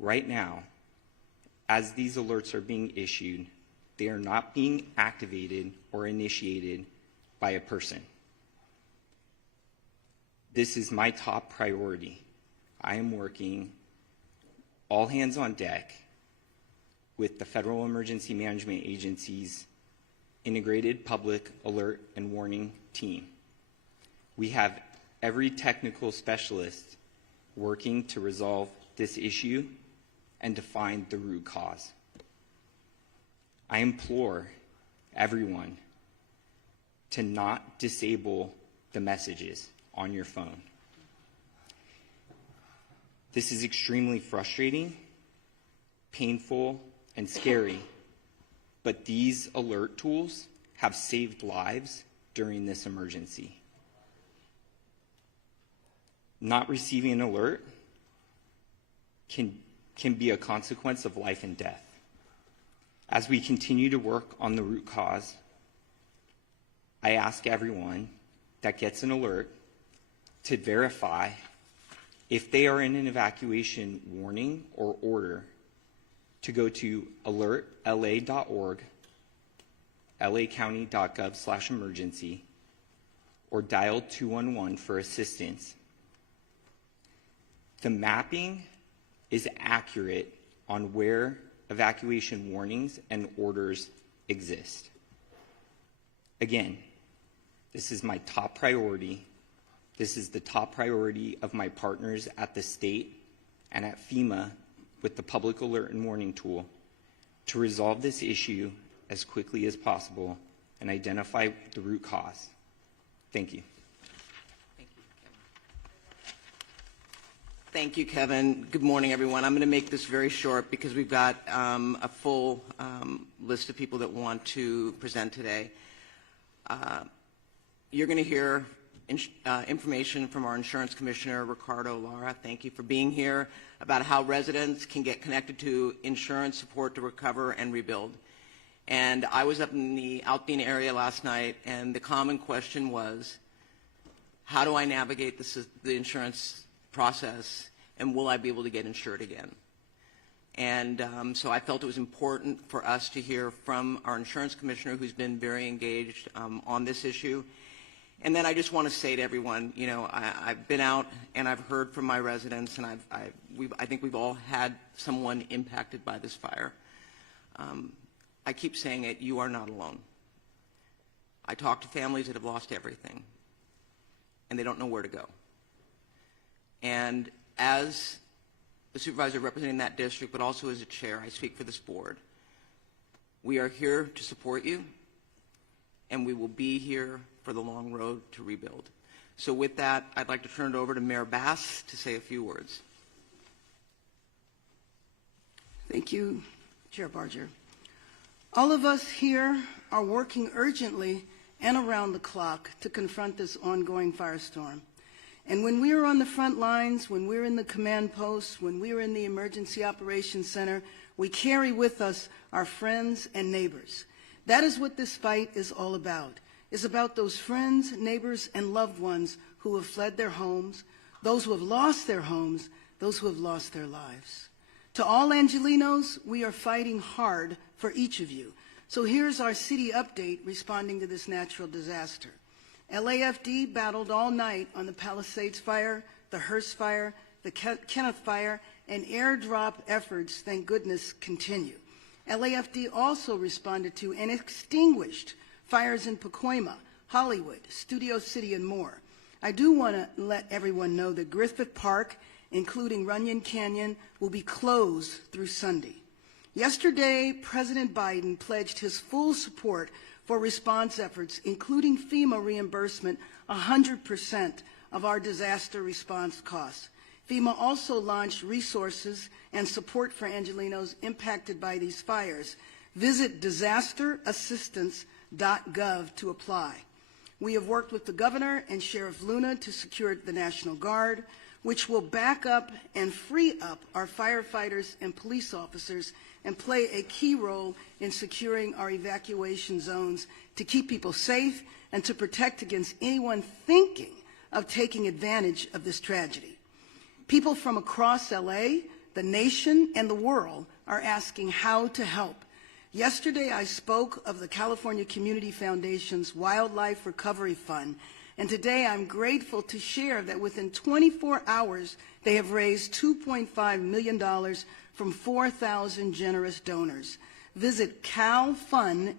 Right now, as these alerts are being issued, they are not being activated or initiated by a person. This is my top priority. I am working all hands on deck with the Federal Emergency Management Agency's Integrated Public Alert and Warning Team. We have every technical specialist working to resolve this issue and to find the root cause. I implore everyone to not disable the messages on your phone. This is extremely frustrating, painful, and scary, but these alert tools have saved lives during this emergency. Not receiving an alert can be a consequence of life and death. As we continue to work on the root cause, I ask everyone that gets an alert to verify if they are in an evacuation warning or order to go to alertla.org, lacounty.gov/emergency, or dial 211 for assistance. The mapping is accurate on where evacuation warnings and orders exist. Again, this is my top priority. This is the top priority of my partners at the state and at FEMA with the Public Alert and Warning Tool to resolve this issue as quickly as possible and identify the root cause. Thank you. Thank you, Kevin. Good morning, everyone. I'm going to make this very short because we've got a full list of people that want to present today. You're going to hear information from our Insurance Commissioner, Ricardo Lara. Thank you for being here, about how residents can get connected to insurance support to recover and rebuild. And I was up in the Alpine area last night, and the common question was, how do I navigate the insurance process, and will I be able to get insured again? And so I felt it was important for us to hear from our Insurance Commissioner, who's been very engaged on this issue. And then I just want to say to everyone, you know, I've been out and I've heard from my residents, and I think we've all had someone impacted by this fire. I keep saying it, you are not alone. I talk to families that have lost everything, and they don't know where to go. And as the supervisor representing that district, but also as a chair, I speak for this board. We are here to support you, and we will be here for the long road to rebuild. So with that, I'd like to turn it over to Mayor Bass to say a few words. Thank you, Chair Barger. All of us here are working urgently and around the clock to confront this ongoing firestorm. And when we are on the front lines, when we're in the command posts, when we're in the Emergency Operations Center, we carry with us our friends and neighbors. That is what this fight is all about. It's about those friends, neighbors, and loved ones who have fled their homes, those who have lost their homes, those who have lost their lives. To all Angelenos, we are fighting hard for each of you. So here's our city update responding to this natural disaster. LAFD battled all night on the Palisades fire, the Hearst fire, the Kenneth fire, and airdrop efforts, thank goodness, continue. LAFD also responded to and extinguished fires in Pacoima, Hollywood, Studio City, and more. I do want to let everyone know that Griffith Park, including Runyon Canyon, will be closed through Sunday. Yesterday, President Biden pledged his full support for response efforts, including FEMA reimbursement 100% of our disaster response costs. FEMA also launched resources and support for Angelenos impacted by these fires. Visit disasterassistance.gov to apply. We have worked with the governor and Sheriff Luna to secure the National Guard, which will back up and free up our firefighters and police officers and play a key role in securing our evacuation zones to keep people safe and to protect against anyone thinking of taking advantage of this tragedy. People from across LA, the The nation and the world are asking how to help. Yesterday, I spoke of the California Community Foundation's Wildlife Recovery Fund, and today I'm grateful to share that within 24 hours, they have raised $2.5 million from 4,000 generous donors. Visit calfund.org.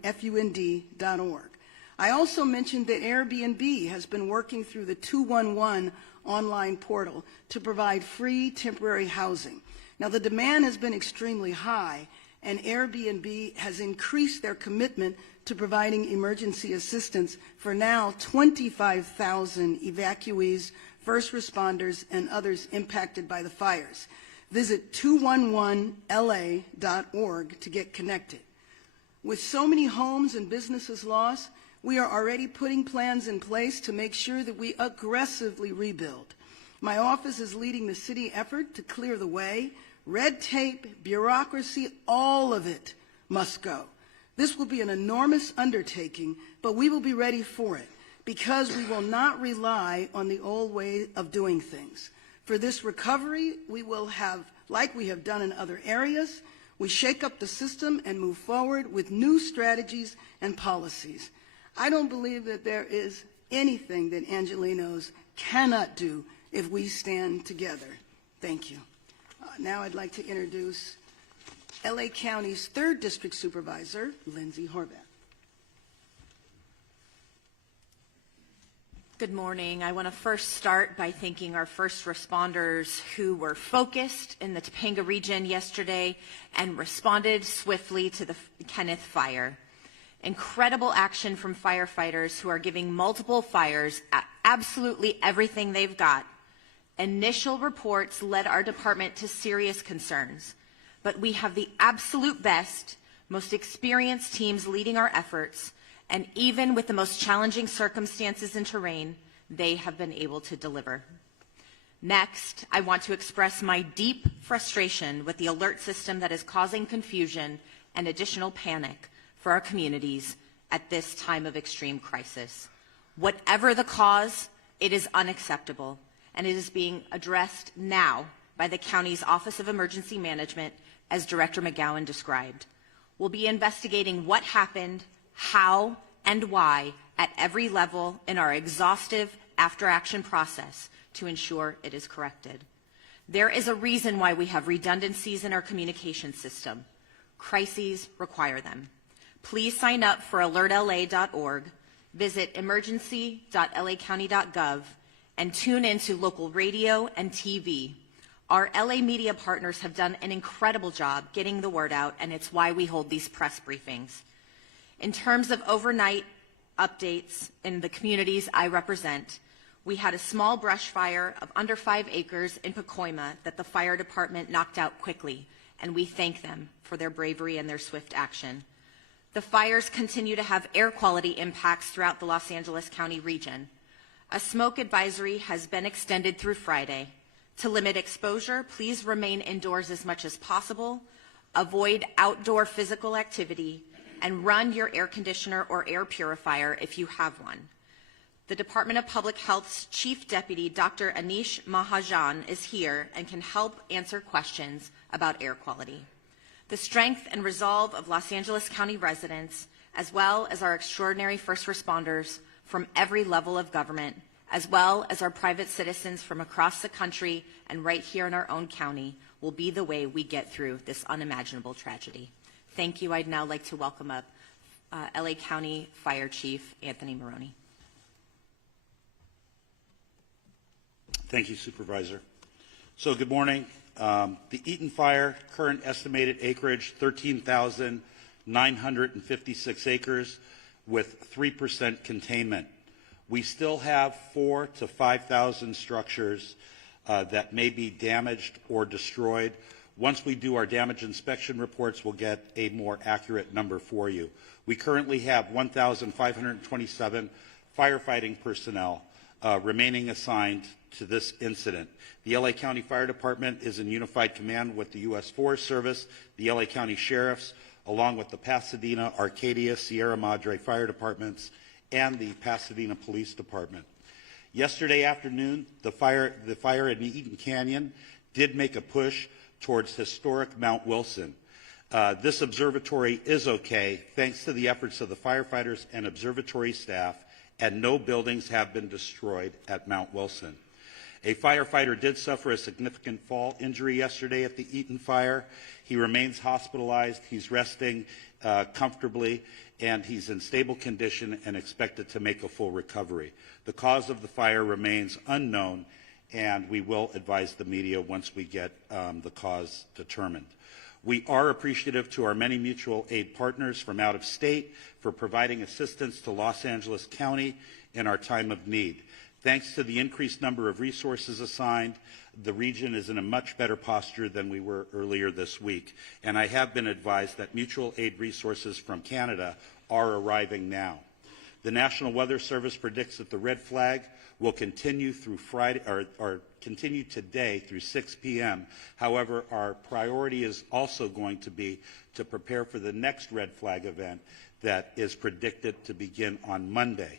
I also mentioned that Airbnb has been working through the 211 online portal to provide free temporary housing. Now, the demand has been extremely high, and Airbnb has increased their commitment to providing emergency assistance for now 25,000 evacuees, first responders, and others impacted by the fires. Visit 211la.org to get connected. With so many homes and businesses lost, we are already putting plans in place to make sure that we aggressively rebuild. My office is leading the city effort to clear the way. Red tape, bureaucracy, all of it must go. This will be an enormous undertaking, but we will be ready for it because we will not rely on the old way of doing things. For this recovery, we will have, like we have done in other areas, we shake up the system and move forward with new strategies and policies. I don't believe that there is anything that Angelenos cannot do if we stand together. Thank you. Now I'd like to introduce LA County's 3rd District Supervisor, Lindsay Horvath. Good morning. I want to first start by thanking our first responders who were focused in the Topanga region yesterday and responded swiftly to the Kenneth fire. Incredible action from firefighters who are giving multiple fires absolutely everything they've got. Initial reports led our department to serious concerns, but we have the absolute best, most experienced teams leading our efforts, and even with the most challenging circumstances and terrain, they have been able to deliver. Next, I want to express my deep frustration with the alert system that is causing confusion and additional panic for our communities at this time of extreme crisis. Whatever the cause, it is unacceptable, and it is being addressed now by the county's Office of Emergency Management, as Director McGowan described. We'll be investigating what happened, how, and why at every level in our exhaustive after-action process to ensure it is corrected. There is a reason why we have redundancies in our communication system. Crises require them. Please sign up for alertla.org, visit emergency.lacounty.gov, and tune into local radio and TV. Our LA media partners have done an incredible job getting the word out, and it's why we hold these press briefings. In terms of overnight updates in the communities I represent, we had a small brush fire of under 5 acres in Pacoima that the fire department knocked out quickly, and we thank them for their bravery and their swift action. The fires continue to have air quality impacts throughout the Los Angeles County region. A smoke advisory has been extended through Friday. To limit exposure, please remain indoors as much as possible, avoid outdoor physical activity, and run your air conditioner or air purifier if you have one. The Department of Public Health's Chief Deputy, Dr. Anish Mahajan, is here and can help answer questions about air quality. The strength and resolve of Los Angeles County residents, as well as our extraordinary first responders from every level of government, as well as our private citizens from across the country and right here in our own county, will be the way we get through this unimaginable tragedy. Thank you. I'd now like to welcome up LA County Fire Chief Anthony Maroney. Thank you, Supervisor. So good morning. The Eaton Fire, current estimated acreage, 13,956 acres with 3% containment. We still have 4,000 to 5,000 structures that may be damaged or destroyed. Once we do our damage inspection reports, we'll get a more accurate number for you. We currently have 1,527 firefighting personnel remaining assigned to this incident. The LA County Fire Department is in unified command with the U.S. Forest Service, the LA County Sheriffs, along with the Pasadena, Arcadia, Sierra Madre Fire Departments, and the Pasadena Police Department. Yesterday afternoon, the fire in Eaton Canyon did make a push, towards historic Mount Wilson. This observatory is okay thanks to the efforts of the firefighters and observatory staff, and no buildings have been destroyed at Mount Wilson. A firefighter did suffer a significant fall injury yesterday at the Eaton fire. He remains hospitalized. He's resting comfortably, and he's in stable condition and expected to make a full recovery. The cause of the fire remains unknown, and we will advise the media once we get the cause determined. We are appreciative to our many mutual aid partners from out of state for providing assistance to Los Angeles County in our time of need. Thanks to the increased number of resources assigned, the region is in a much better posture than we were earlier this week. And I have been advised that mutual aid resources from Canada are arriving now. The National Weather Service predicts that the red flag will continue through Friday, or continue today through 6 p.m. However, our priority is also going to be to prepare for the next red flag event that is predicted to begin on Monday.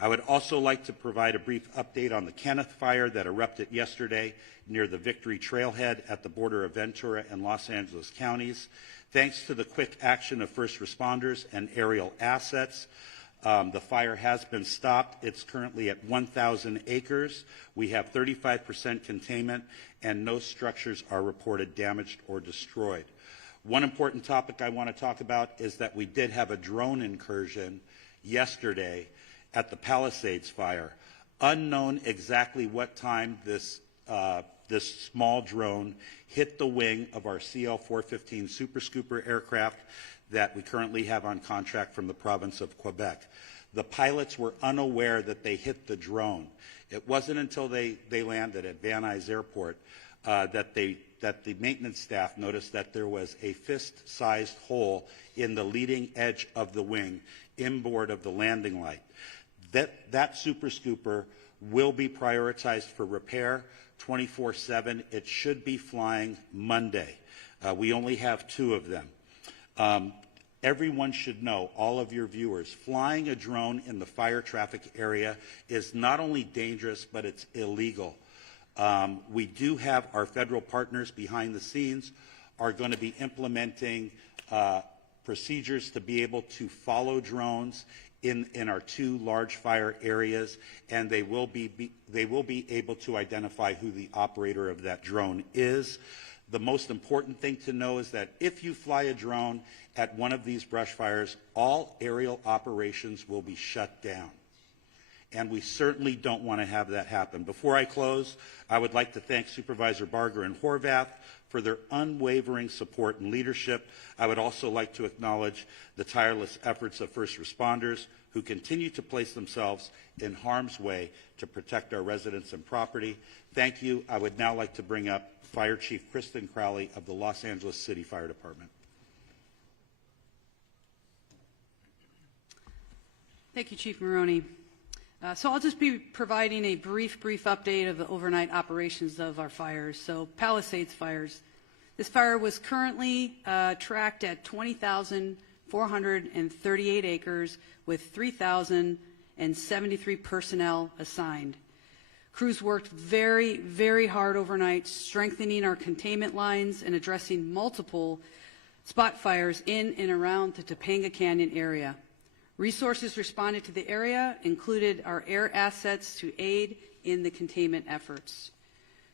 I would also like to provide a brief update on the Kenneth fire that erupted yesterday near the Victory Trailhead at the border of Ventura and Los Angeles counties. Thanks to the quick action of first responders and aerial assets, the fire has been stopped. It's currently at 1,000 acres. We have 35% containment, and no structures are reported damaged or destroyed. One important topic I want to talk about is that we did have a drone incursion yesterday at the Palisades fire. Unknown exactly what time this small drone hit the wing of our CL-415 Super Scooper aircraft that we currently have on contract from the province of Quebec. The pilots were unaware that they hit the drone. It wasn't until they landed at Van Nuys Airport that the maintenance staff noticed that there was a fist-sized hole in the leading edge of the wing inboard of the landing light. That Super Scooper will be prioritized for repair 24/7. It should be flying Monday. We only have 2 of them. Everyone should know, all of your viewers, flying a drone in the fire traffic area is not only dangerous, but it's illegal. We do have our federal partners behind the scenes are going to be implementing procedures to be able to follow drones in our 2 large fire areas, and they will be able to identify who the operator of that drone is. The most important thing to know is that if you fly a drone at one of these brush fires, all aerial operations will be shut down. And we certainly don't want to have that happen. Before I close, I would like to thank Supervisor Barger and Horvath for their unwavering support and leadership. I would also like to acknowledge the tireless efforts of first responders who continue to place themselves in harm's way to protect our residents and property. Thank you. I would now like to bring up Fire Chief Kristen Crowley of the Los Angeles City Fire Department. Thank you, Chief Maroney. So I'll just be providing a brief update of the overnight operations of our fires. So Palisades fires. This fire was currently tracked at 20,438 acres with 3,073 personnel assigned. Crews worked very, very hard overnight, strengthening our containment lines and addressing multiple spot fires in and around the Topanga Canyon area. Resources responded to the area included our air assets to aid in the containment efforts.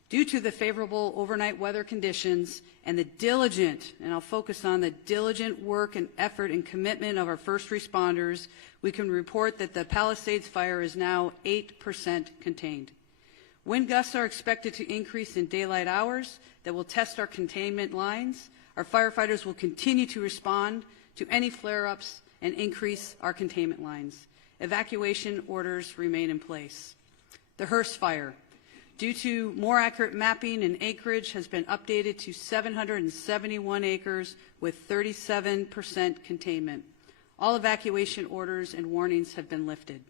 Due to the favorable overnight weather conditions and the diligent, and I'll focus on the diligent work and effort and commitment of our first responders, we can report that the Palisades fire is now 8% contained. Wind gusts are expected to increase in daylight hours that will test our containment lines. Our firefighters will continue to respond to any flare-ups and increase our containment lines. Evacuation orders remain in place. The Hearst fire, due to more accurate mapping and acreage, has been updated to 771 acres with 37% containment. All evacuation orders and warnings have been lifted.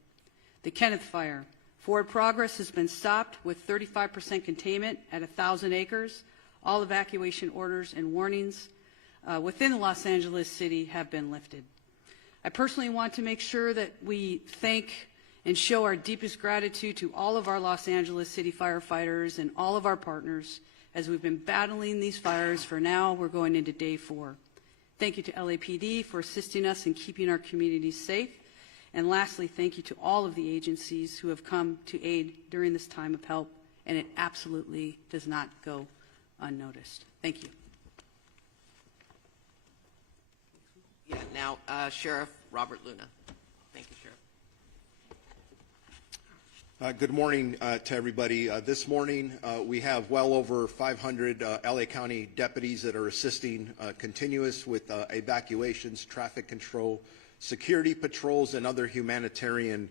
The Kenneth fire, forward progress has been stopped with 35% containment at 1,000 acres. All evacuation orders and warnings within Los Angeles City have been lifted. I personally want to make sure that we thank and show our deepest gratitude to all of our Los Angeles City firefighters and all of our partners. as we've been battling these fires for now, we're going into day 4. Thank you to LAPD for assisting us in keeping our communities safe. And lastly, thank you to all of the agencies who have come to aid during this time of help, and it absolutely does not go unnoticed. Thank you. Yeah, now, Sheriff Robert Luna. Thank you, Sheriff. Good morning to everybody. This morning we have well over 500 LA County deputies that are assisting continuous with evacuations, traffic control, security patrols, and other humanitarian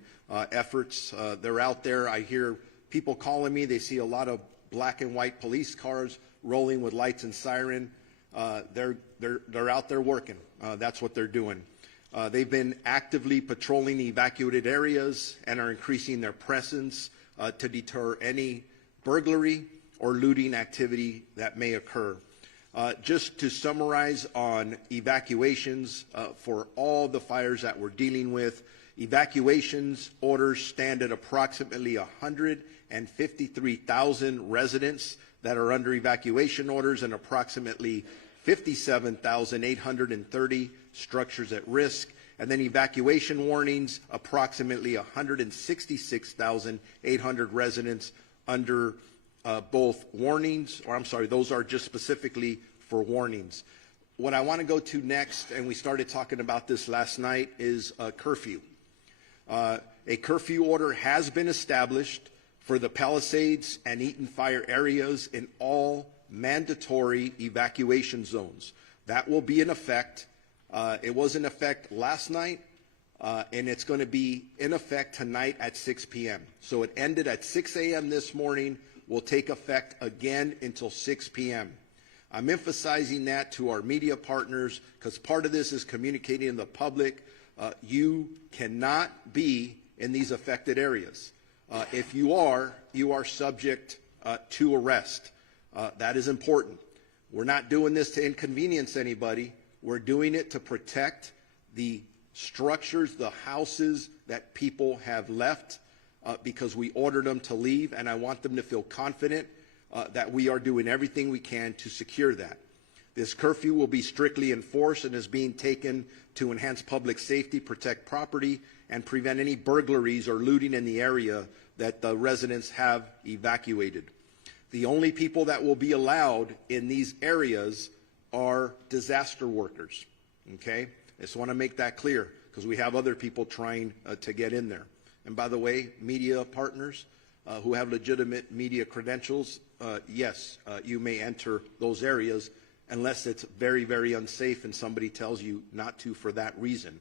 efforts. They're out there. I hear people calling me. They see a lot of black and white police cars rolling with lights and siren. They're out there working. That's what they're doing. They've been actively patrolling evacuated areas and are increasing their presence to deter any burglary or looting activity that may occur. Just to summarize on evacuations for all the fires that we're dealing with, evacuations orders stand at approximately 153,000 residents that are under evacuation orders and approximately 57,830 structures at risk, and then evacuation warnings, approximately 166,800 residents under both warnings, or I'm sorry, those are just specifically for warnings. What I want to go to next, and we started talking about this last night, is a curfew. A curfew order has been established for the Palisades and Eaton fire areas in all mandatory evacuation zones. That will be in effect. It was in effect last night, and it's going to be in effect tonight at 6 p.m. So it ended at 6 a.m. this morning, will take effect again until 6 p.m. I'm emphasizing that to our media partners because part of this is communicating to the public. You cannot be in these affected areas. If you are subject to arrest. That is important. We're not doing this to inconvenience anybody. We're doing it to protect the structures, the houses that people have left because we ordered them to leave, and I want them to feel confident that we are doing everything we can to secure that. This curfew will be strictly enforced and is being taken to enhance public safety, protect property, and prevent any burglaries or looting in the area that the residents have evacuated. The only people that will be allowed in these areas are disaster workers, okay? I just want to make that clear because we have other people trying to get in there. And by the way, media partners who have legitimate media credentials, yes, you may enter those areas unless it's very, very unsafe and somebody tells you not to for that reason.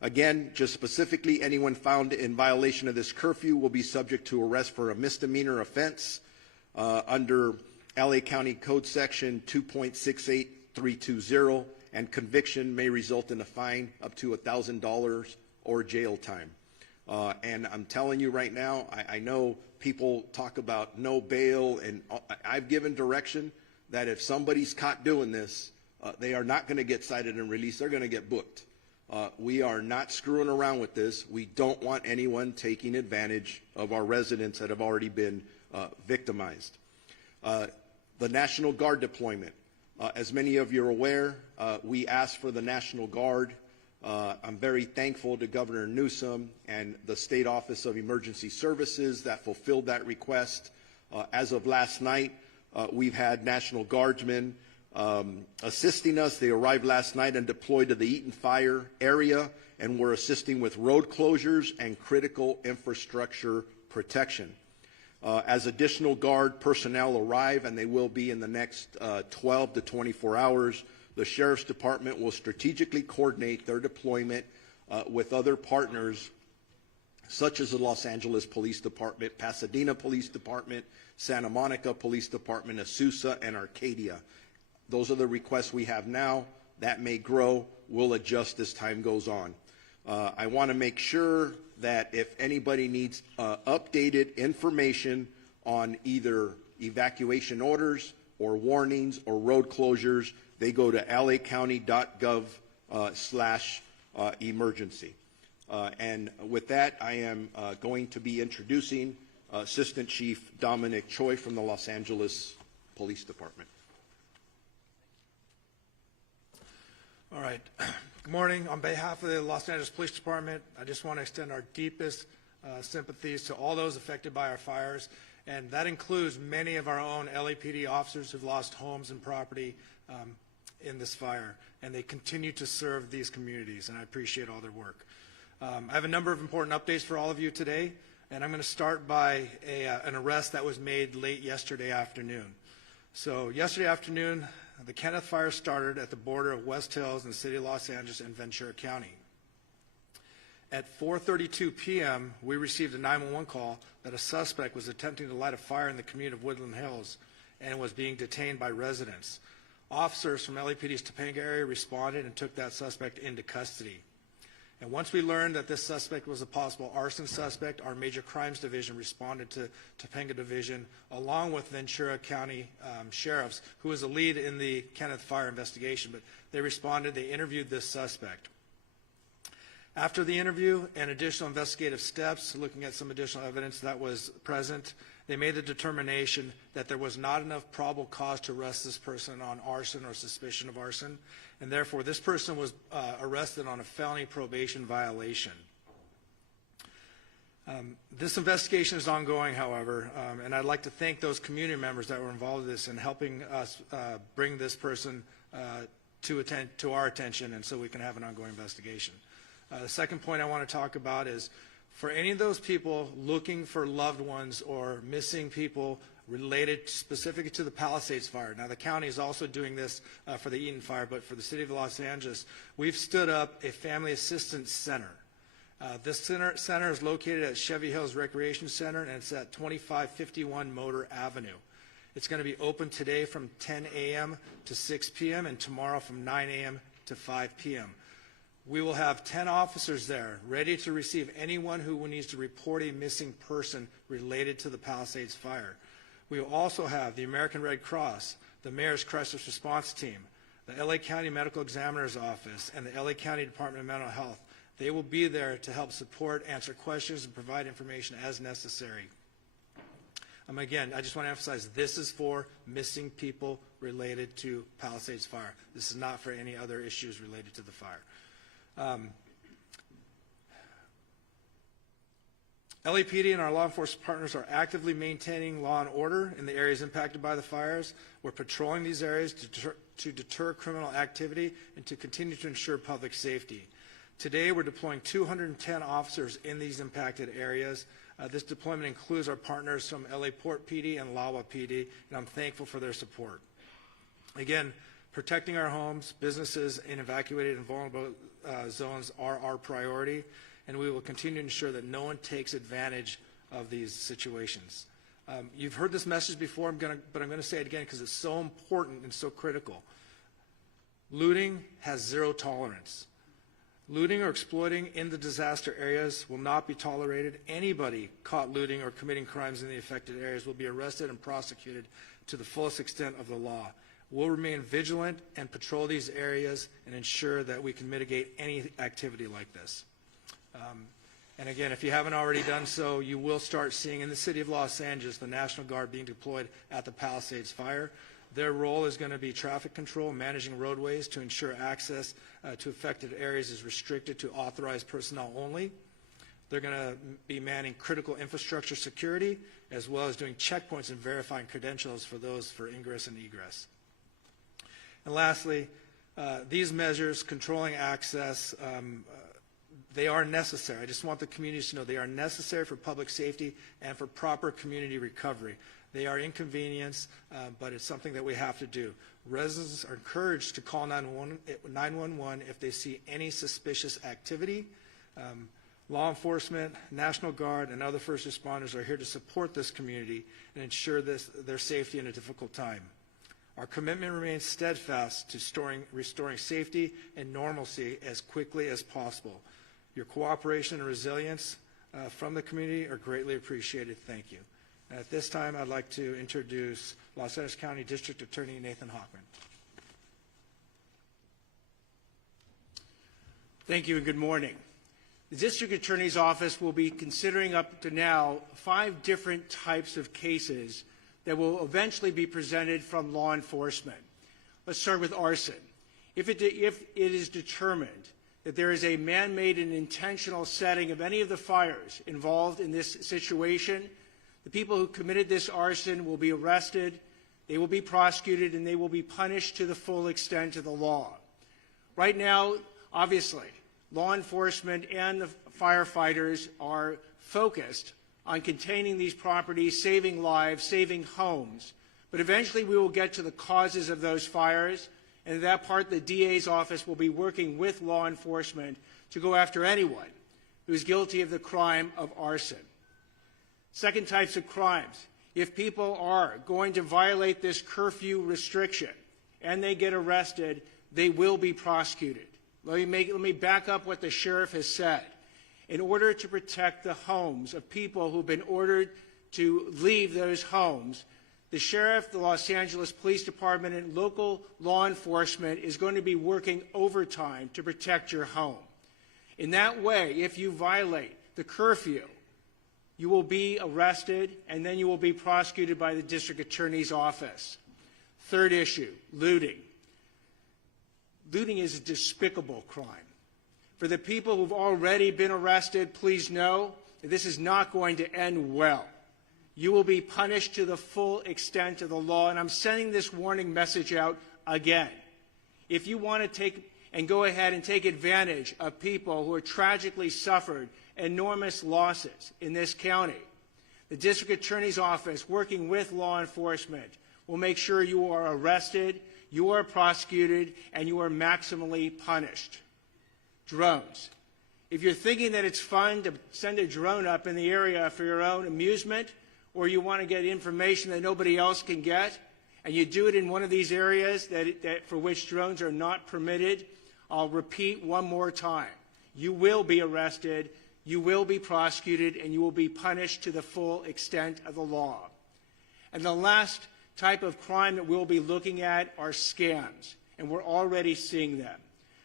Again, just specifically, anyone found in violation of this curfew will be subject to arrest for a misdemeanor offense under LA County Code Section 2.68320, and conviction may result in a fine up to $1,000 or jail time. And I'm telling you right now, I know people talk about no bail, and I've given direction that if somebody's caught doing this, they are not going to get cited and released. They're going to get booked. We are not screwing around with this. We don't want anyone taking advantage of our residents that have already been victimized. The National Guard deployment. As many of you are aware, we asked for the National Guard. I'm very thankful to Governor Newsom and the State Office of Emergency Services that fulfilled that request. As of last night, we've had National Guardsmen assisting us. They arrived last night and deployed to the Eaton Fire area, and were assisting with road closures and critical infrastructure protection. As additional Guard personnel arrive, and they will be in the next 12 to 24 hours, the Sheriff's Department will strategically coordinate their deployment with other partners such as the Los Angeles Police Department, Pasadena Police Department, Santa Monica Police Department, Azusa, and Arcadia. Those are the requests we have now. That may grow. We'll adjust as time goes on. I want to make sure that if anybody needs updated information on either evacuation orders or warnings or road closures, they go to lacounty.gov/emergency. And with that, I am going to be introducing Assistant Chief Dominic Choi from the Los Angeles Police Department. All right. Good morning. On behalf of the Los Angeles Police Department, I just want to extend our deepest sympathies to all those affected by our fires, and that includes many of our own LAPD officers who've lost homes and property in this fire, and they continue to serve these communities, and I appreciate all their work. I have a number of important updates for all of you today, and I'm going to start by an arrest that was made late yesterday afternoon. So yesterday afternoon, the Kenneth Fire started at the border of West Hills in the city of Los Angeles and Ventura County. At 4:32 p.m., we received a 911 call that a suspect was attempting to light a fire in the community of Woodland Hills and was being detained by residents. Officers from LAPD's Topanga area responded and took that suspect into custody. And once we learned that this suspect was a possible arson suspect, our Major Crimes Division responded to Topanga Division along with Ventura County sheriffs, who was the lead in the Kenneth Fire investigation. But they responded, they interviewed this suspect. After the interview and additional investigative steps, looking at some additional evidence that was present, they made the determination that there was not enough probable cause to arrest this person on arson or suspicion of arson, and therefore this person was arrested on a felony probation violation. This investigation is ongoing, however, and I'd like to thank those community members that were involved in this and helping us bring this person to our attention, and so we can have an ongoing investigation. The second point I want to talk about is for any of those people looking for loved ones or missing people related specifically to the Palisades fire. Now, the county is also doing this for the Eaton fire, but for the city of Los Angeles, we've stood up a family assistance center. This center is located at Chevy Hills Recreation Center, and it's at 2551 Motor Avenue. It's going to be open today from 10 a.m. to 6 p.m. and tomorrow from 9 a.m. to 5 p.m. We will have 10 officers there ready to receive anyone who needs to report a missing person related to the Palisades fire. We will also have the American Red Cross, the Mayor's Crisis Response Team, the LA County Medical Examiner's Office, and the LA County Department of Mental Health. They will be there to help support, answer questions, and provide information as necessary. Again, I just want to emphasize this is for missing people related to Palisades fire. This is not for any other issues related to the fire. LAPD and our law enforcement partners are actively maintaining law and order in the areas impacted by the fires. We're patrolling these areas to deter criminal activity and to continue to ensure public safety. Today, we're deploying 210 officers in these impacted areas. This deployment includes our partners from LA Port PD and LAWA PD, and I'm thankful for their support. Again, protecting our homes, businesses in evacuated and vulnerable zones are our priority, and we will continue to ensure that no one takes advantage of these situations. You've heard this message before, but I'm going to say it again because it's so important and so critical. Looting has zero tolerance. Looting or exploiting in the disaster areas will not be tolerated. Anybody caught looting or committing crimes in the affected areas will be arrested and prosecuted to the fullest extent of the law. We'll remain vigilant and patrol these areas and ensure that we can mitigate any activity like this. And again, if you haven't already done so, you will start seeing in the city of Los Angeles the National Guard being deployed at the Palisades fire. Their role is going to be traffic control, managing roadways to ensure access to affected areas is restricted to authorized personnel only. They're going to be manning critical infrastructure security, as well as doing checkpoints and verifying credentials for those for ingress and egress. And lastly, these measures, controlling access, they are necessary. I just want the communities to know they are necessary for public safety and for proper community recovery. They are inconvenience, but it's something that we have to do. Residents are encouraged to call 911 if they see any suspicious activity. Law enforcement, National Guard, and other first responders are here to support this community and ensure their safety in a difficult time. Our commitment remains steadfast to restoring safety and normalcy as quickly as possible. Your cooperation and resilience from the community are greatly appreciated. Thank you. And at this time, I'd like to introduce Los Angeles County District Attorney Nathan Hochman. Thank you and good morning. The District Attorney's Office will be considering up to now 5 different types of cases that will eventually be presented from law enforcement. Let's start with arson. If it is determined that there is a man-made and intentional setting of any of the fires involved in this situation, the people who committed this arson will be arrested, they will be prosecuted, and they will be punished to the full extent of the law. Right now, obviously, law enforcement and the firefighters are focused on containing these properties, saving lives, saving homes. But eventually we will get to the causes of those fires, and that part the DA's office will be working with law enforcement to go after anyone who is guilty of the crime of arson. Second types of crimes. If people are going to violate this curfew restriction and they get arrested, they will be prosecuted. Let me back up what the sheriff has said. In order to protect the homes of people who've been ordered to leave those homes, the sheriff, the Los Angeles Police Department, and local law enforcement is going to be working overtime to protect your home. In that way, if you violate the curfew, you will be arrested and then you will be prosecuted by the District Attorney's Office. Third issue, looting. Looting is a despicable crime. For the people who've already been arrested, please know that this is not going to end well. You will be punished to the full extent of the law, and I'm sending this warning message out again. If you want to take and go ahead and take advantage of people who have tragically suffered enormous losses in this county, the District Attorney's Office, working with law enforcement, will make sure you are arrested, you are prosecuted, and you are maximally punished. Drones. If you're thinking that it's fun to send a drone up in the area for your own amusement, or you want to get information that nobody else can get, and you do it in one of these areas for which drones are not permitted, I'll repeat one more time. You will be arrested, you will be prosecuted, and you will be punished to the full extent of the law. And the last type of crime that we'll be looking at are scams, and we're already seeing them.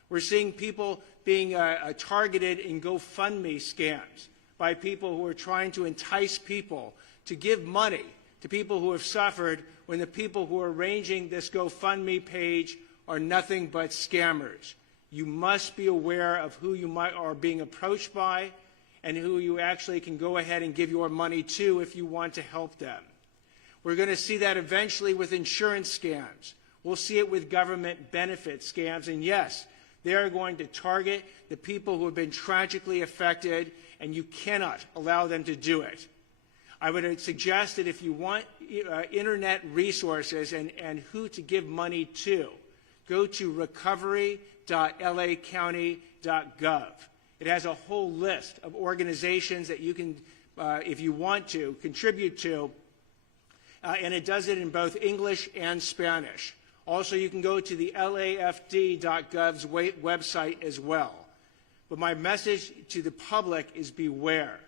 We're seeing people being targeted in GoFundMe scams by people who are trying to entice people to give money to people who have suffered, when the people who are arranging this GoFundMe page are nothing but scammers. You must be aware of who you are being approached by and who you actually can go ahead and give your money to if you want to help them. We're going to see that eventually with insurance scams. We'll see it with government benefit scams. And yes, they are going to target the people who have been tragically affected, and you cannot allow them to do it. I would suggest that if you want internet resources and who to give money to, go to recovery.lacounty.gov. It has a whole list of organizations that you can, if you want to, contribute to, and it does it in both English and Spanish. Also, you can go to the LAFD.gov's website as well. But my message to the public is beware.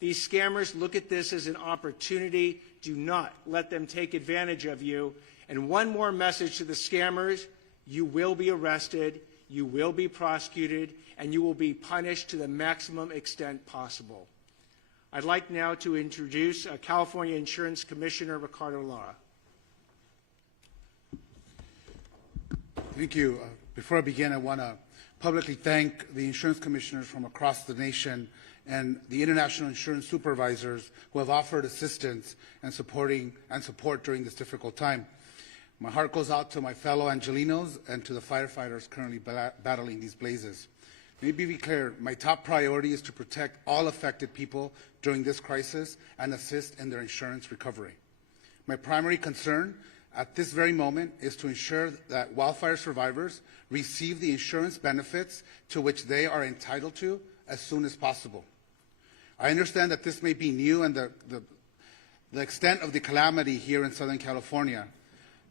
These scammers look at this as an opportunity. Do not let them take advantage of you. And one more message to the scammers: you will be arrested, you will be prosecuted, and you will be punished to the maximum extent possible. I'd like now to introduce California Insurance Commissioner Ricardo Lara. Thank you. Before I begin, I want to publicly thank the insurance commissioners from across the nation and the international insurance supervisors who have offered assistance and support during this difficult time. My heart goes out to my fellow Angelinos and to the firefighters currently battling these blazes. Let me be clear, my top priority is to protect all affected people during this crisis and assist in their insurance recovery. My primary concern at this very moment is to ensure that wildfire survivors receive the insurance benefits to which they are entitled to as soon as possible. I understand that this may be new and the extent of the calamity here in Southern California,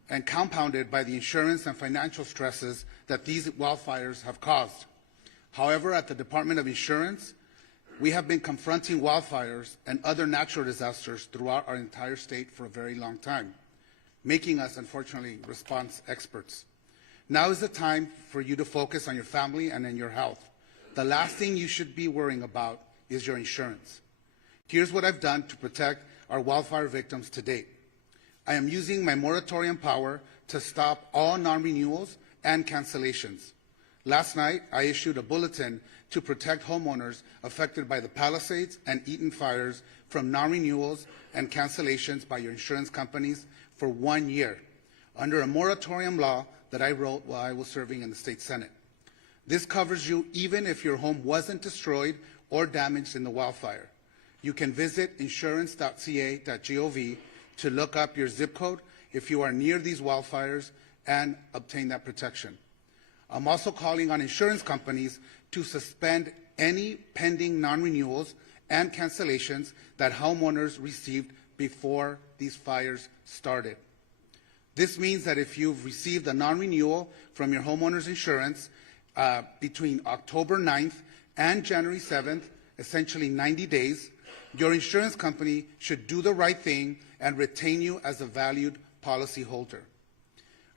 and compounded by the insurance and financial stresses that these wildfires have caused. However, at the Department of Insurance, we have been confronting wildfires and other natural disasters throughout our entire state for a very long time, making us, unfortunately, response experts. Now is the time for you to focus on your family and on your health. the last thing you should be worrying about is your insurance. Here's what I've done to protect our wildfire victims to date. I am using my moratorium power to stop all non-renewals and cancellations. Last night, I issued a bulletin to protect homeowners affected by the Palisades and Eaton fires from non-renewals and cancellations by your insurance companies for 1 year, under a moratorium law that I wrote while I was serving in the state Senate. This covers you even if your home wasn't destroyed or damaged in the wildfire. You can visit insurance.ca.gov to look up your zip code if you are near these wildfires and obtain that protection. I'm also calling on insurance companies to suspend any pending non-renewals and cancellations that homeowners received before these fires started. This means that if you've received a non-renewal from your homeowner's insurance between October 9th and January 7th, essentially 90 days, your insurance company should do the right thing and retain you as a valued policyholder.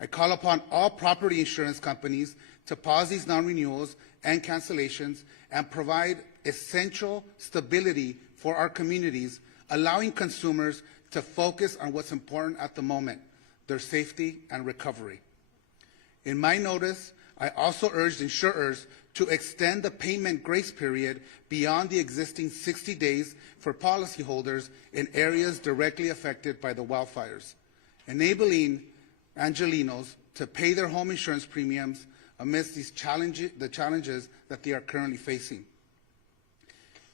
I call upon all property insurance companies to pause these non-renewals and cancellations and provide essential stability for our communities, allowing consumers to focus on what's important at the moment, their safety and recovery. In my notice, I also urged insurers to extend the payment grace period beyond the existing 60 days for policyholders in areas directly affected by the wildfires, enabling Angelenos to pay their home insurance premiums amidst the challenges that they are currently facing.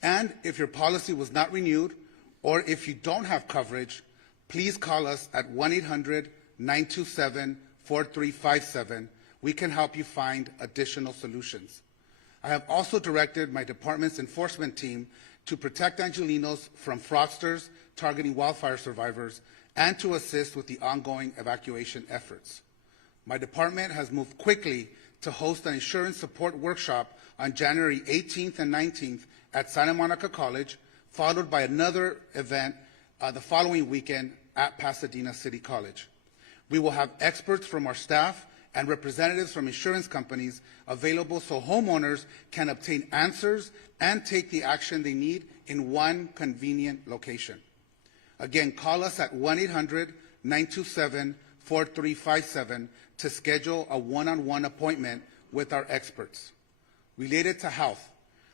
And if your policy was not renewed, or if you don't have coverage, please call us at 1-800-927-4357. We can help you find additional solutions. I have also directed my department's enforcement team to protect Angelenos from fraudsters targeting wildfire survivors and to assist with the ongoing evacuation efforts. My department has moved quickly to host an insurance support workshop on January 18th and 19th at Santa Monica College, followed by another event the following weekend at Pasadena City College. We will have experts from our staff and representatives from insurance companies available so homeowners can obtain answers and take the action they need in one convenient location. Again, call us at 1-800-927-4357 to schedule a one-on-one appointment with our experts. Related to health,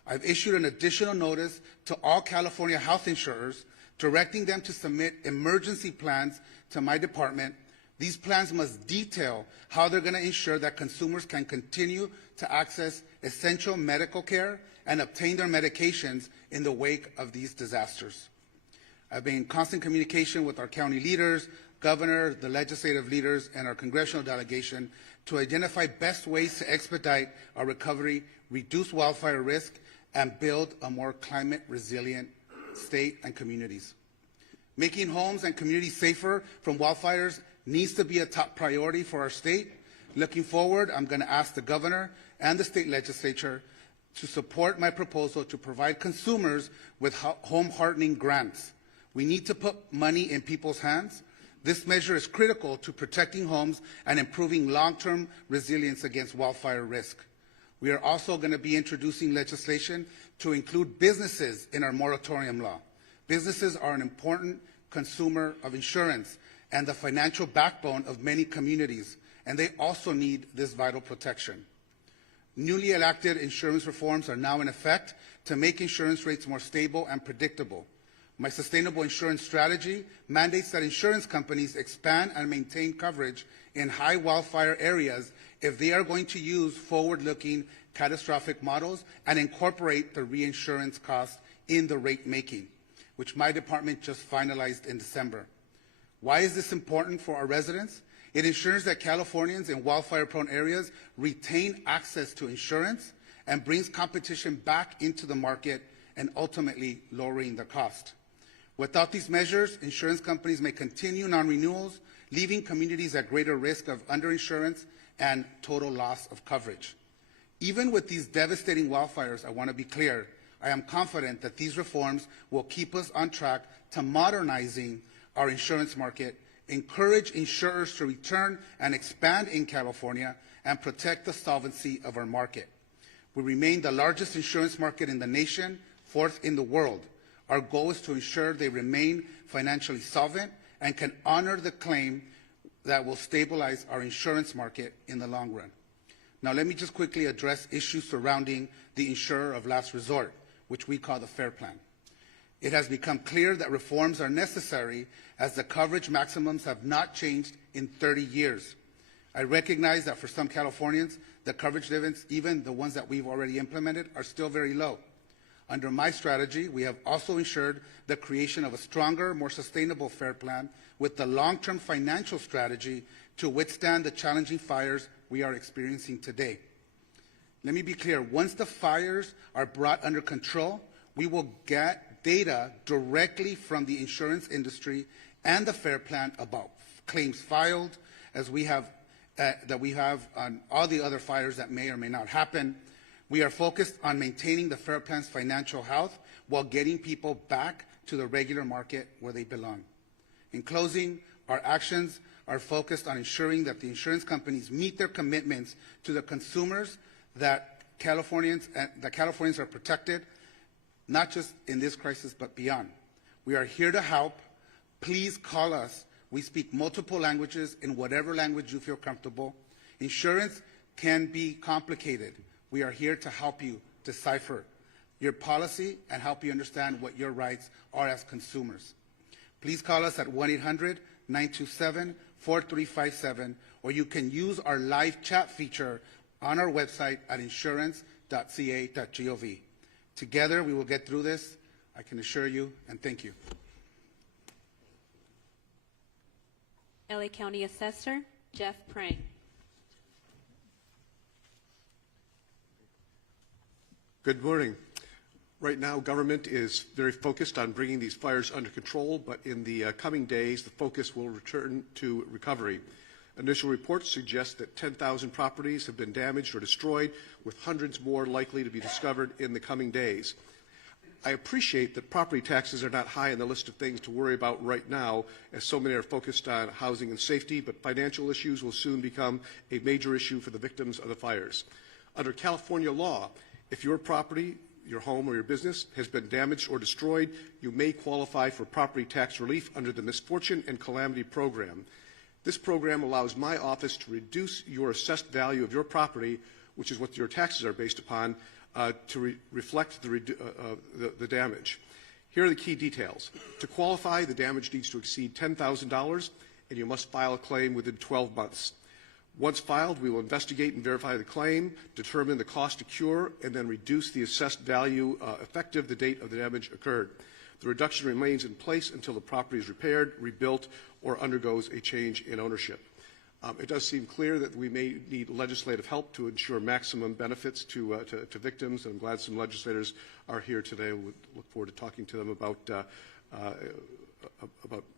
I've issued an additional notice to all California health insurers directing them to submit emergency plans to my department. These plans must detail how they're going to ensure that consumers can continue to access essential medical care and obtain their medications in the wake of these disasters. I've been in constant communication with our county leaders, governor, the legislative leaders, and our congressional delegation to identify best ways to expedite our recovery, reduce wildfire risk, and build a more climate-resilient state and communities. Making homes and communities safer from wildfires needs to be a top priority for our state. Looking forward, I'm going to ask the governor and the state legislature to support my proposal to provide consumers with home hardening grants. We need to put money in people's hands. This measure is critical to protecting homes and improving long-term resilience against wildfire risk. We are also going to be introducing legislation to include businesses in our moratorium law. Businesses are an important consumer of insurance and the financial backbone of many communities, and they also need this vital protection. Newly enacted insurance reforms are now in effect to make insurance rates more stable and predictable. My sustainable insurance strategy mandates that insurance companies expand and maintain coverage in high wildfire areas if they are going to use forward-looking catastrophic models and incorporate the reinsurance cost in the rate making, which my department just finalized in December. Why is this important for our residents? It ensures that Californians in wildfire-prone areas retain access to insurance and brings competition back into the market and ultimately lowering the cost. Without these measures, insurance companies may continue non-renewals, leaving communities at greater risk of underinsurance and total loss of coverage. Even with these devastating wildfires, I want to be clear, I am confident that these reforms will keep us on track to modernizing our insurance market, encourage insurers to return and expand in California, and protect the solvency of our market. We remain the largest insurance market in the nation, fourth in the world. Our goal is to ensure they remain financially solvent and can honor the claim that will stabilize our insurance market in the long run. Now, let me just quickly address issues surrounding the insurer of last resort, which we call the FAIR Plan. It has become clear that reforms are necessary as the coverage maximums have not changed in 30 years. I recognize that for some Californians, the coverage limits, even the ones that we've already implemented, are still very low. Under my strategy, we have also ensured the creation of a stronger, more sustainable FAIR Plan with the long-term financial strategy to withstand the challenging fires we are experiencing today. Let me be clear, once the fires are brought under control, we will get data directly from the insurance industry and the FAIR Plan about claims filed, as we have on all the other fires that may or may not happen. We are focused on maintaining the FAIR Plan's financial health while getting people back to the regular market where they belong. In closing, our actions are focused on ensuring that the insurance companies meet their commitments to the consumers, that Californians are protected, not just in this crisis, but beyond. We are here to help. Please call us. We speak multiple languages in whatever language you feel comfortable. Insurance can be complicated. We are here to help you decipher your policy and help you understand what your rights are as consumers. Please call us at 1-800-927-4357, or you can use our live chat feature on our website at insurance.ca.gov. Together, we will get through this, I can assure you, and thank you. LA County Assessor Jeff Prang. Good morning. Right now, government is very focused on bringing these fires under control, but in the coming days, the focus will return to recovery. Initial reports suggest that 10,000 properties have been damaged or destroyed, with hundreds more likely to be discovered in the coming days. I appreciate that property taxes are not high on the list of things to worry about right now, as so many are focused on housing and safety, but financial issues will soon become a major issue for the victims of the fires. Under California law, if your property, your home or your business has been damaged or destroyed, you may qualify for property tax relief under the Misfortune and Calamity Program. This program allows my office to reduce your assessed value of your property, which is what your taxes are based upon, to reflect the damage. Here are the key details. To qualify, the damage needs to exceed $10,000, and you must file a claim within 12 months. Once filed, we will investigate and verify the claim, determine the cost to cure, and then reduce the assessed value effective the date of the damage occurred. The reduction remains in place until the property is repaired, rebuilt, or undergoes a change in ownership. It does seem clear that we may need legislative help to ensure maximum benefits to victims, and I'm glad some legislators are here today. We look forward to talking to them about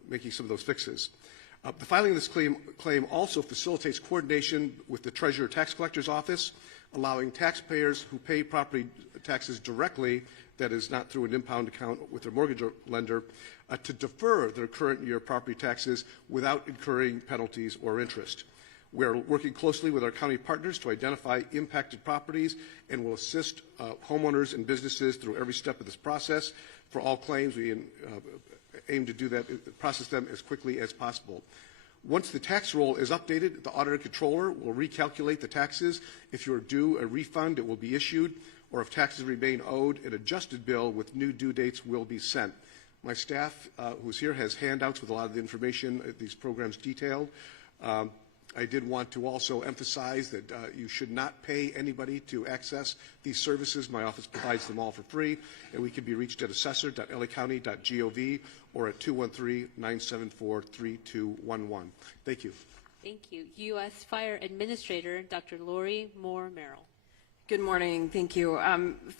making some of those fixes. The filing of this claim also facilitates coordination with the Treasurer Tax Collector's Office, allowing taxpayers who pay property taxes directly, that is not through an impound account with their mortgage lender, to defer their current year property taxes without incurring penalties or interest. We are working closely with our county partners to identify impacted properties and will assist homeowners and businesses through every step of this process. For all claims, we aim to do that, process them as quickly as possible. Once the tax roll is updated, the auditor controller will recalculate the taxes. If you're due a refund, it will be issued, or if taxes remain owed, an adjusted bill with new due dates will be sent. My staff, who's here, has handouts with a lot of the information these programs detailed. I did want to also emphasize that you should not pay anybody to access these services. My office provides them all for free, and we can be reached at assessor.lacounty.gov or at 213-974-3211. Thank you. Thank you. U.S. Fire Administrator Dr. Lori Moore Merrill. Good morning. Thank you.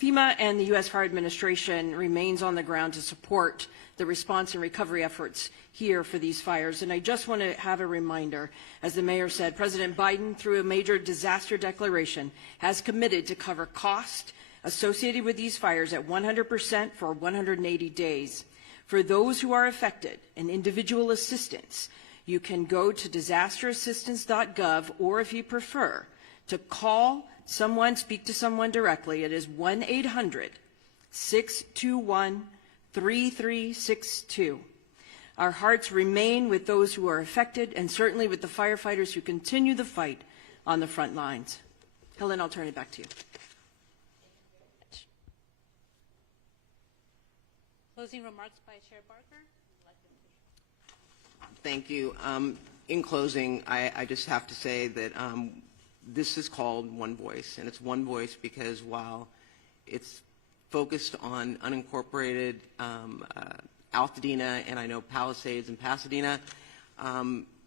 FEMA and the U.S. Fire Administration remains on the ground to support the response and recovery efforts here for these fires. And I just want to have a reminder, as the mayor said, President Biden, through a major disaster declaration, has committed to cover costs associated with these fires at 100% for 180 days. For those who are affected and individual assistance, you can go to disasterassistance.gov, or if you prefer, To call someone, speak to someone directly, it is 1-800-621-3362. Our hearts remain with those who are affected, and certainly with the firefighters who continue the fight on the front lines. Helen, I'll turn it back to you. Closing remarks by Chair Barker. Thank you. In closing, I just have to say that this is called One Voice, and it's One Voice because while it's focused on unincorporated Altadena and I know Palisades and Pasadena,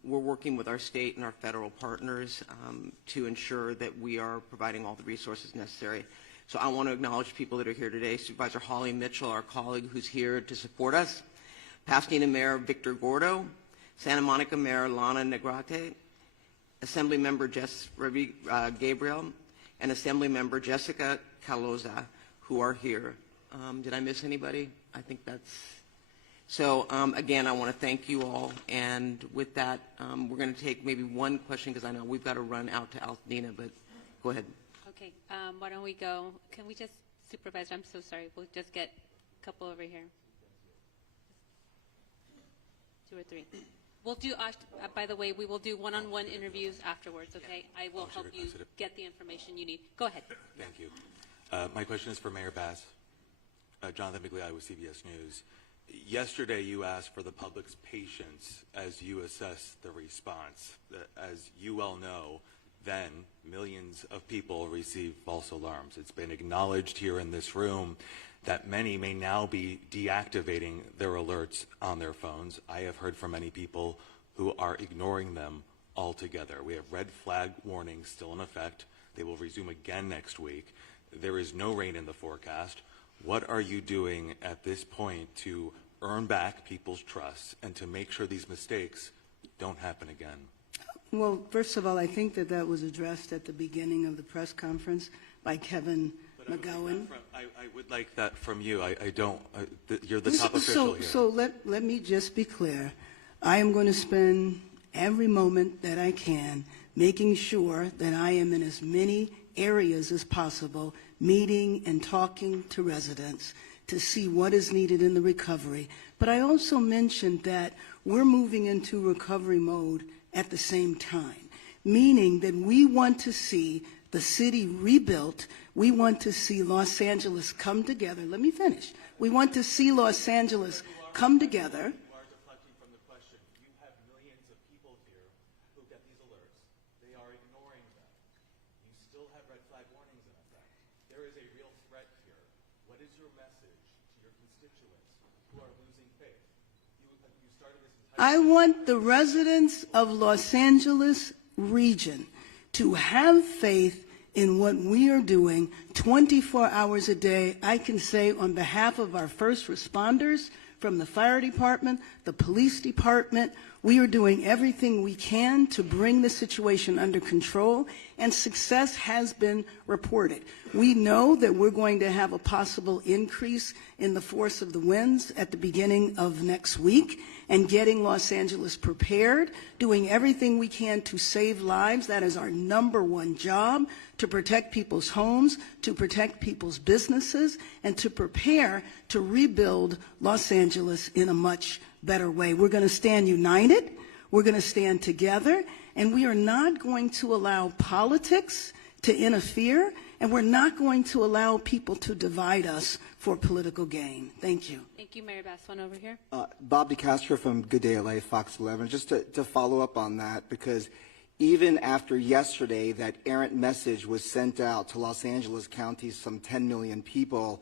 we're working with our state and our federal partners to ensure that we are providing all the resources necessary. So I want to acknowledge people that are here today. Supervisor Holly Mitchell, our colleague who's here to support us. Pasadena Mayor Victor Gordo. Santa Monica Mayor Lana Negrete. Assembly Member Jess Gabriel. And Assembly Member Jessica Caloza, who are here. Did I miss anybody? I think that's... So, again, I want to thank you all. And with that, we're going to take maybe one question because I know we've got to run out to Altadena, but go ahead. Okay, why don't we go? Can we just, Supervisor, I'm so sorry. We'll just get a couple over here. 2 or 3. We'll do, by the way, we will do one-on-one interviews afterwards, okay? I will help you get the information you need. Go ahead. Thank you. My question is for Mayor Bass. Jonathan Migliai with CBS News. Yesterday, you asked for the public's patience as you assess the response. As you well know, then millions of people receive false alarms. It's been acknowledged here in this room that many may now be deactivating their alerts on their phones. I have heard from many people who are ignoring them altogether. We have red flag warnings still in effect. They will resume again next week. There is no rain in the forecast. What are you doing at this point to earn back people's trust and to make sure these mistakes don't happen again? Well, first of all, I think that was addressed at the beginning of the press conference by Kevin McGowan. I would like that from you. I don't. You're the top official here. So let me just be clear. I am going to spend every moment that I can making sure that I am in as many areas as possible, meeting and talking to residents to see what is needed in the recovery. But I also mentioned that we're moving into recovery mode at the same time, meaning that we want to see the city rebuilt. We want to see Los Angeles come together. Let me finish. We want to see Los Angeles come together. You are deflecting from the question. You have millions of people here who get these alerts. They are ignoring them. You still have red flag warnings in effect. There is a real threat here. What is your message to your constituents who are losing faith? You started this entire... I want the residents of Los Angeles region to have faith in what we are doing 24 hours a day. I can say on behalf of our first responders from the fire department, the police department, we are doing everything we can to bring the situation under control, and success has been reported. We know that we're going to have a possible increase in the force of the winds at the beginning of next week, and getting Los Angeles prepared, doing everything we can to save lives. That is our #1 job, to protect people's homes, to protect people's businesses, and to prepare to rebuild Los Angeles in a much better way. We're going to stand united, we're going to stand together, and we are not going to allow politics to interfere, and we're not going to allow people to divide us for political gain. Thank you. Thank you, Mayor Bass. One over here. Bob DeCastro from Good Day LA, Fox 11. Just to follow up on that, because even after yesterday that errant message was sent out to Los Angeles County's some 10 million people,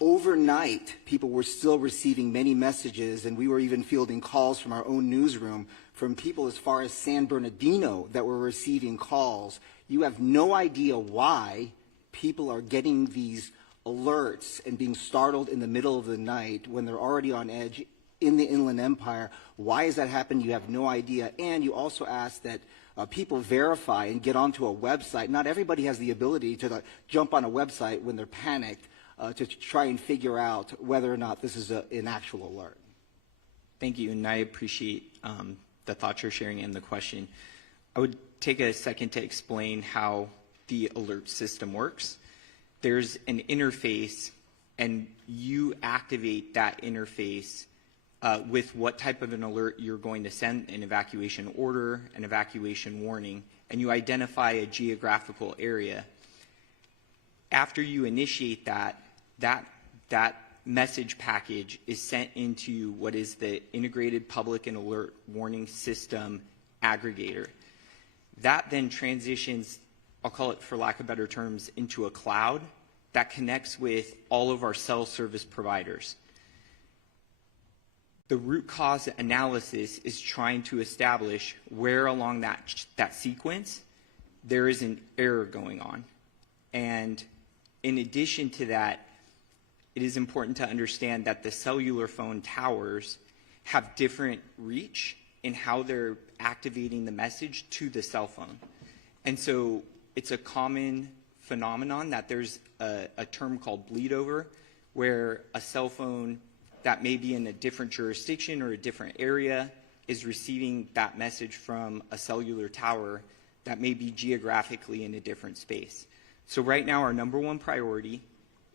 overnight people were still receiving many messages, and we were even fielding calls from our own newsroom from people as far as San Bernardino that were receiving calls. You have no idea why people are getting these alerts and being startled in the middle of the night when they're already on edge in the Inland Empire. Why has that happened? You have no idea. And you also asked that people verify and get onto a website. Not everybody has the ability to jump on a website when they're panicked to try and figure out whether or not this is an actual alert. Thank you, and I appreciate the thoughts you're sharing and the question. I would take a second to explain how the alert system works. There's an interface, and you activate that interface with what type of an alert you're going to send, an evacuation order, an evacuation warning, and you identify a geographical area. After you initiate that message package is sent into what is the Integrated Public and Alert Warning System aggregator. That then transitions, I'll call it for lack of better terms, into a cloud that connects with all of our cell service providers. The root cause analysis is trying to establish where along that sequence there is an error going on. And in addition to that, it is important to understand that the cellular phone towers have different reach in how they're activating the message to the cell phone. And so it's a common phenomenon that there's a term called bleed over, where a cell phone that may be in a different jurisdiction or a different area is receiving that message from a cellular tower that may be geographically in a different space. So right now our number one priority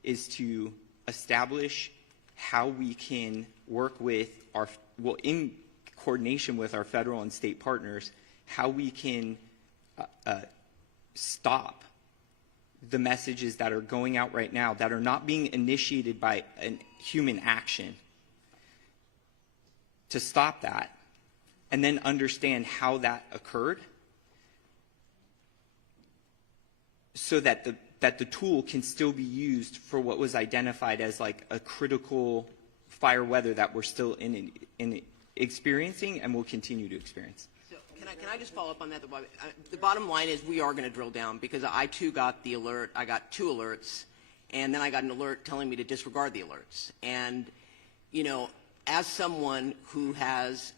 is to establish how we can work with in coordination with our federal and state partners, how we can stop the messages that are going out right now that are not being initiated by a human action, to stop that, and then understand how that occurred so that the tool can still be used for what was identified as like a critical fire weather that we're still in experiencing and will continue to experience. So can I just follow up on that? The bottom line is we are going to drill down, because I too got the alert. I got 2 alerts, and then I got an alert telling me to disregard the alerts. And, you know, as someone who has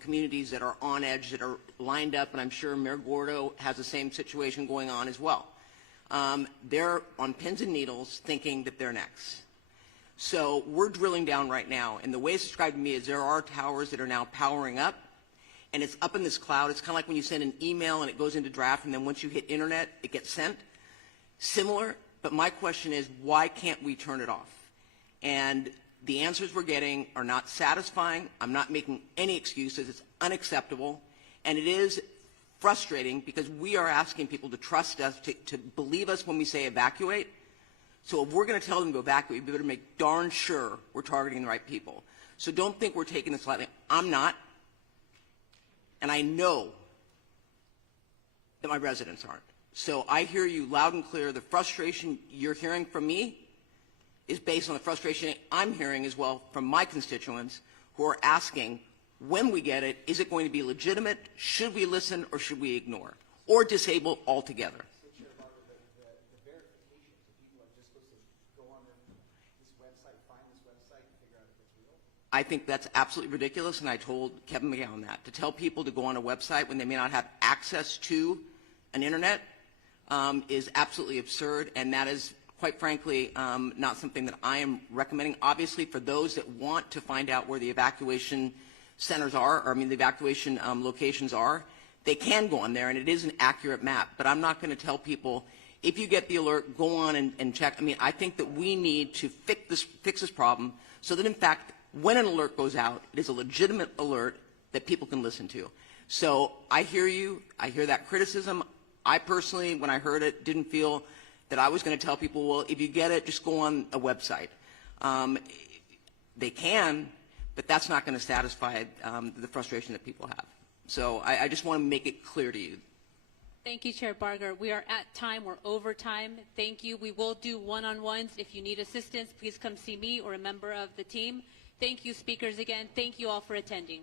communities that are on edge, that are lined up, and I'm sure Mayor Gordo has the same situation going on as well. They're on pins and needles thinking that they're next. So we're drilling down right now, and the way it's described to me is there are towers that are now powering up, and it's up in this cloud. It's kind of like when you send an email and it goes into draft, and then once you hit internet, it gets sent. Similar, but my question is, why can't we turn it off? And the answers we're getting are not satisfying. I'm not making any excuses. It's unacceptable, and it is frustrating because we are asking people to trust us, to believe us when we say evacuate. So if we're going to tell them to evacuate, we better make darn sure we're targeting the right people. So don't think we're taking this lightly. I'm not. And I know that my residents aren't. So I hear you loud and clear. The frustration you're hearing from me is based on the frustration I'm hearing as well from my constituents who are asking, when we get it, is it going to be legitimate? Should we listen or should we ignore? Or disable altogether? I think that's absolutely ridiculous, and I told Kevin McGowan that. To tell people to go on a website when they may not have access to an internet is absolutely absurd, and that is, quite frankly, not something that I am recommending. Obviously, for those that want to find out where the evacuation centers are, or I mean the evacuation locations are, they can go on there, and it is an accurate map. But I'm not going to tell people, if you get the alert, go on and check. I mean, I think that we need to fix this problem so that, in fact, when an alert goes out, it is a legitimate alert that people can listen to. So I hear you. I hear that criticism. I personally, when I heard it, didn't feel that I was going to tell people, well, if you get it, just go on a website. They can, but that's not going to satisfy the frustration that people have. So I just want to make it clear to you. Thank you, Chair Barger. We are at time. We're over time. Thank you. We will do one-on-ones. If you need assistance, please come see me or a member of the team. Thank you, speakers, again. Thank you all for attending.